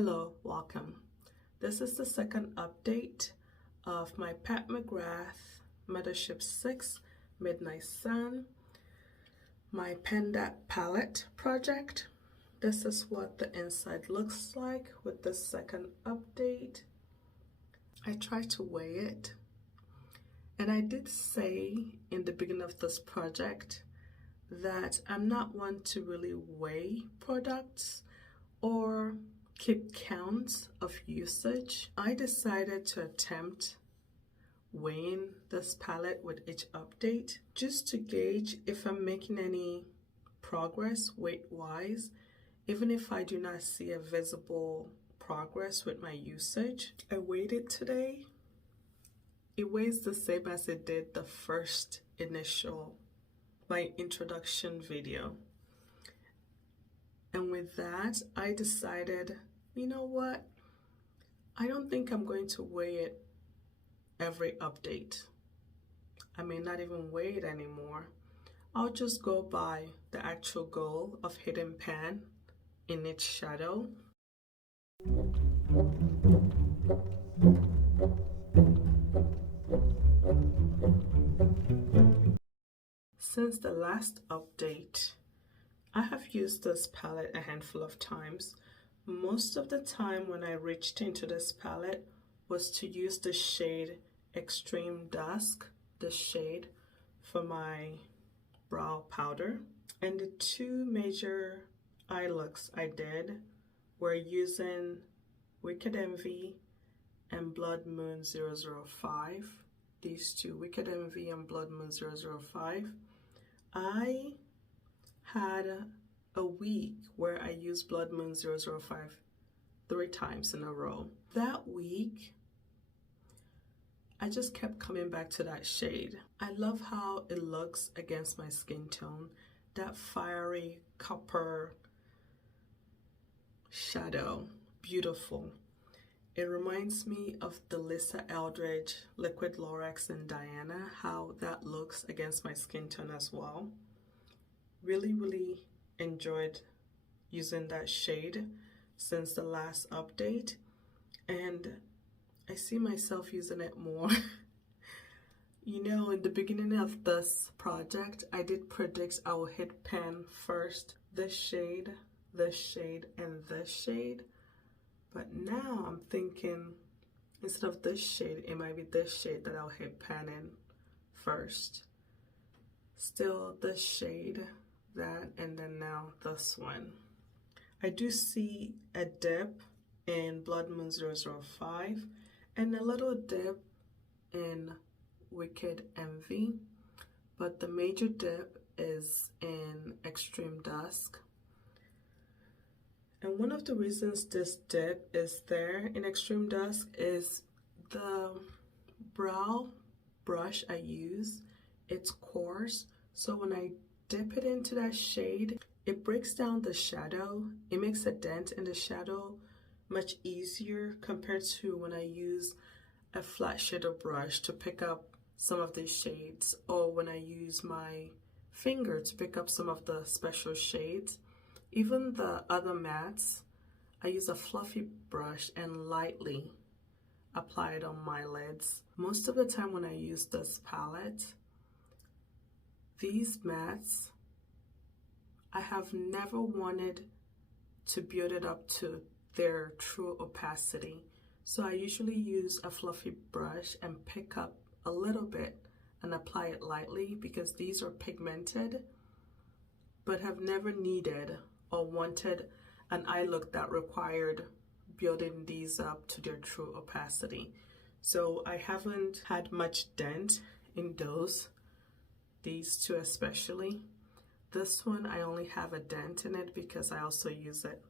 Hello, welcome. This is the second update of my Pat McGrath Mothership 6 Midnight Sun, my Panda palette project. This is what the inside looks like with the second update. I tried to weigh it, and I did say in the beginning of this project that I'm not one to really weigh products or keep counts of usage. I decided to attempt weighing this palette with each update just to gauge if I'm making any progress weight-wise, even if I do not see a visible progress with my usage. I weighed it today. It weighs the same as it did the first my introduction video. And with that, I decided, you know what? I don't think I'm going to weigh it every update. I may not even weigh it anymore. I'll just go by the actual goal of hidden pan in each shadow. Since the last update, I have used this palette a handful of times. Most of the time when I reached into this palette was to use the shade Extreme Dusk, the shade for my brow powder. And the two major eye looks I did were using Wicked Envy and Blood Moon 005. These two, Wicked Envy and Blood Moon 005. I had a week where I used Blood Moon 005 3 times in a row. That week, I just kept coming back to that shade. I love how it looks against my skin tone, that fiery copper shadow, beautiful. It reminds me of the Lisa Eldridge Liquid Lorax and Diana, how that looks against my skin tone as well. Really enjoyed using that shade since the last update, and I see myself using it more. You know, in the beginning of this project, I did predict I will hit pan first, this shade, and this shade. But now I'm thinking, instead of this shade, it might be this shade that I'll hit pan in first. Still this shade, that, and then now this one. I do see a dip in Blood Moon 005 and a little dip in Wicked Envy, but the major dip is in Extreme Dusk. And one of the reasons this dip is there in Extreme Dusk is the brow brush I use, it's coarse, so when I dip it into that shade, it breaks down the shadow. It makes a dent in the shadow much easier compared to when I use a flat shader brush to pick up some of these shades, or when I use my finger to pick up some of the special shades. Even the other mattes, I use a fluffy brush and lightly apply it on my lids. Most of the time when I use this palette, these mattes, I have never wanted to build it up to their true opacity. So I usually use a fluffy brush and pick up a little bit and apply it lightly, because these are pigmented, but have never needed or wanted an eye look that required building these up to their true opacity. So I haven't had much dent in these two especially. This one, I only have a dent in it because I also use it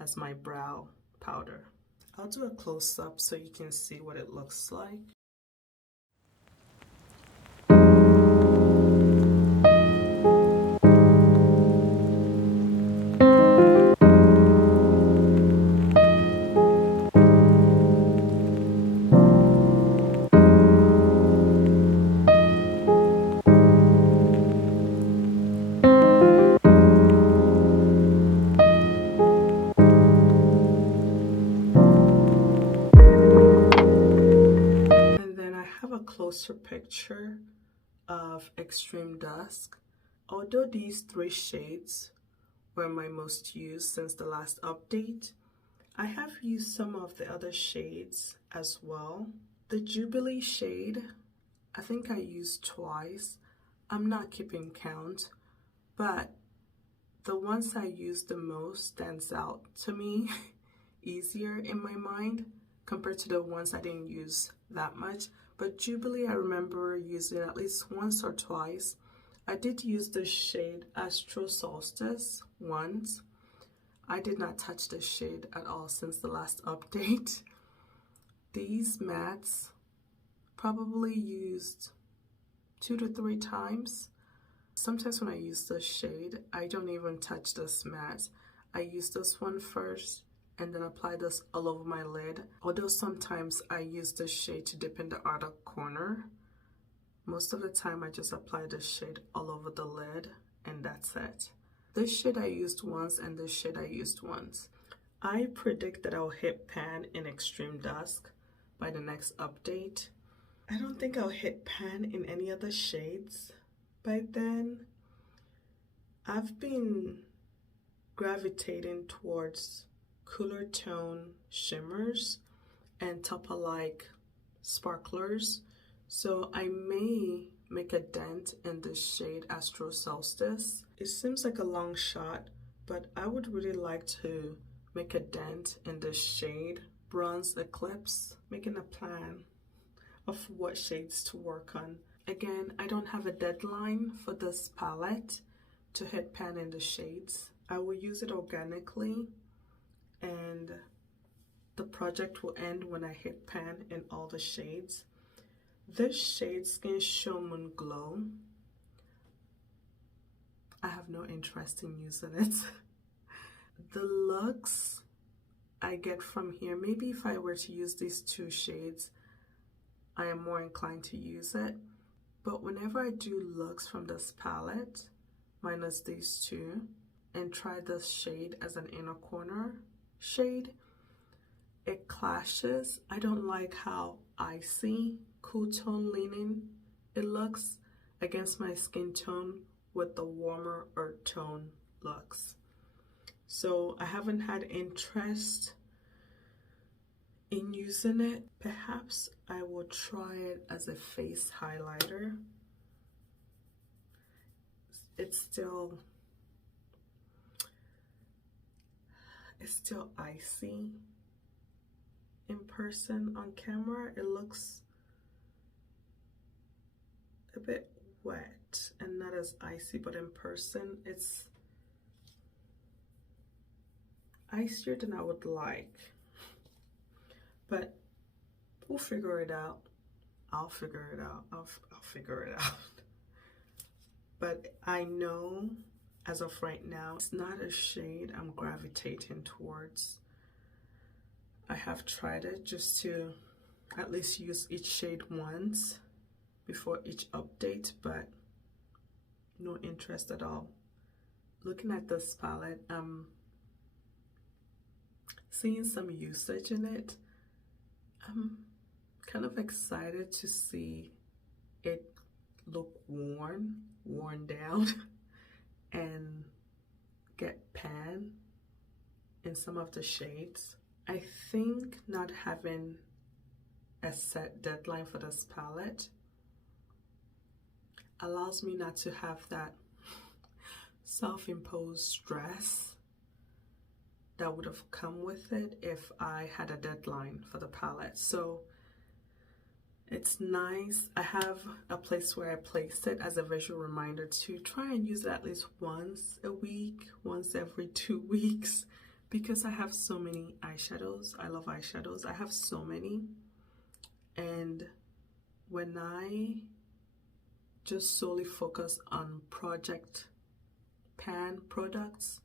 as my brow powder. I'll do a close-up so you can see what it looks like. poster picture of Extreme Dusk. Although these 3 shades were my most used since the last update, I have used some of the other shades as well. The Jubilee shade, I think I used twice. I'm not keeping count, but the ones I used the most stands out to me easier in my mind compared to the ones I didn't use that much. But Jubilee, I remember using at least once or twice. I did use the shade Astro Solstice once. I did not touch the shade at all since the last update. These mattes probably used 2 to 3 times. Sometimes when I use this shade, I don't even touch this matte. I use this one first and then apply this all over my lid. Although sometimes I use this shade to dip in the outer corner, most of the time I just apply this shade all over the lid and that's it. This shade I used once and this shade I used once. I predict that I'll hit pan in Extreme Dusk by the next update. I don't think I'll hit pan in any other shades by then. I've been gravitating towards cooler tone shimmers and topper-like sparklers, so I may make a dent in this shade Astro Solstice. It seems like a long shot, but I would really like to make a dent in this shade Bronze Eclipse, making a plan of what shades to work on. Again, I don't have a deadline for this palette to hit pan in the shades. I will use it organically and the project will end when I hit pan in all the shades. This shade, Skin Show Moon Glow, I have no interest in using it. The looks I get from here, maybe if I were to use these 2 shades, I am more inclined to use it. But whenever I do looks from this palette, minus these 2, and try this shade as an inner corner shade, it clashes. I don't like how icy, cool tone leaning it looks against my skin tone with the warmer earth tone looks. So I haven't had interest in using it. Perhaps I will try it as a face highlighter. It's still icy in person. On camera it looks a bit wet and not as icy, but in person it's icier than I would like. But we'll figure it out. I'll figure it out. I'll figure it out. But I know as of right now, it's not a shade I'm gravitating towards. I have tried it just to at least use each shade once before each update, but no interest at all. Looking at this palette, I'm seeing some usage in it. I'm kind of excited to see it look worn down and get pan in some of the shades. I think not having a set deadline for this palette allows me not to have that self-imposed stress that would have come with it if I had a deadline for the palette. So it's nice. I have a place where I place it as a visual reminder to try and use it at least once a week, once every 2 weeks, because I have so many eyeshadows. I love eyeshadows. I have so many. And when I just solely focus on Project Pan products,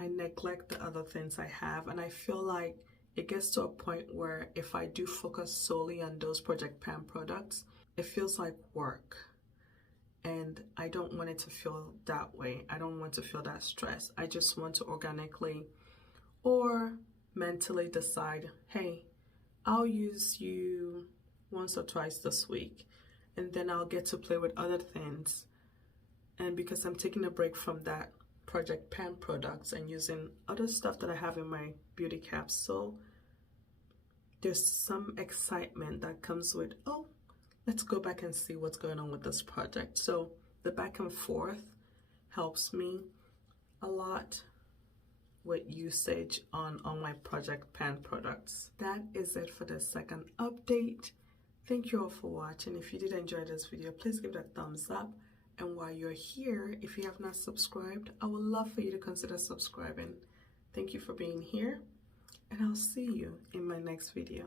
I neglect the other things I have, and I feel like it gets to a point where if I do focus solely on those Project Pan products, it feels like work. And I don't want it to feel that way. I don't want to feel that stress. I just want to organically or mentally decide, hey, I'll use you once or twice this week, and then I'll get to play with other things. And because I'm taking a break from that Project Pan products and using other stuff that I have in my beauty capsule, there's some excitement that comes with, oh, let's go back and see what's going on with this project. So the back and forth helps me a lot with usage on all my Project Pan products. That is it for the second update. Thank you all for watching. If you did enjoy this video, please give it a thumbs up. And while you're here, if you have not subscribed, I would love for you to consider subscribing. Thank you for being here, and I'll see you in my next video.